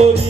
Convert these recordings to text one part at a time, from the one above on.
Torino.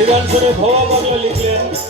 ভবা ভবানীয় লিখলেন।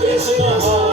Krishna